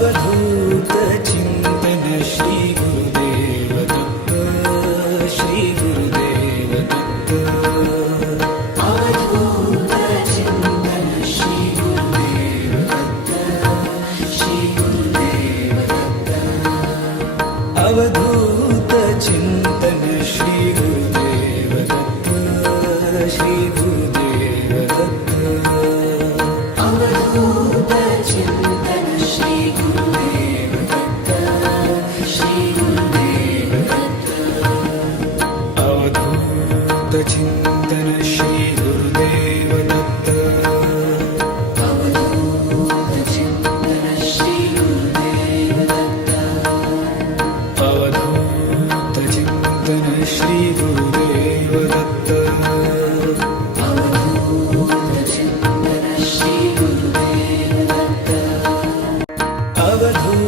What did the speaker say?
अवधूत चिंतन श्री गुरुदेव दत्त, श्री गुरुदेव दत्त। अवधूत चिंतन श्री गुरुदेव दत्त, श्री गुरुदेव दत्त। अवधूत चिंतन श्री गुरुदेव दत्त, श्री गुरुदेव दत्त। अवधूत चिंतन श्री गुरुदेव दत्त, श्री गुरुदेव दत्त। अवधूत चिंतन श्री गुरुदेव दत्त। अवधूत चिंतन श्री गुरुदेव दत्त। अवधूत चिंतन श्री गुरुदेव दत्त। अवधूत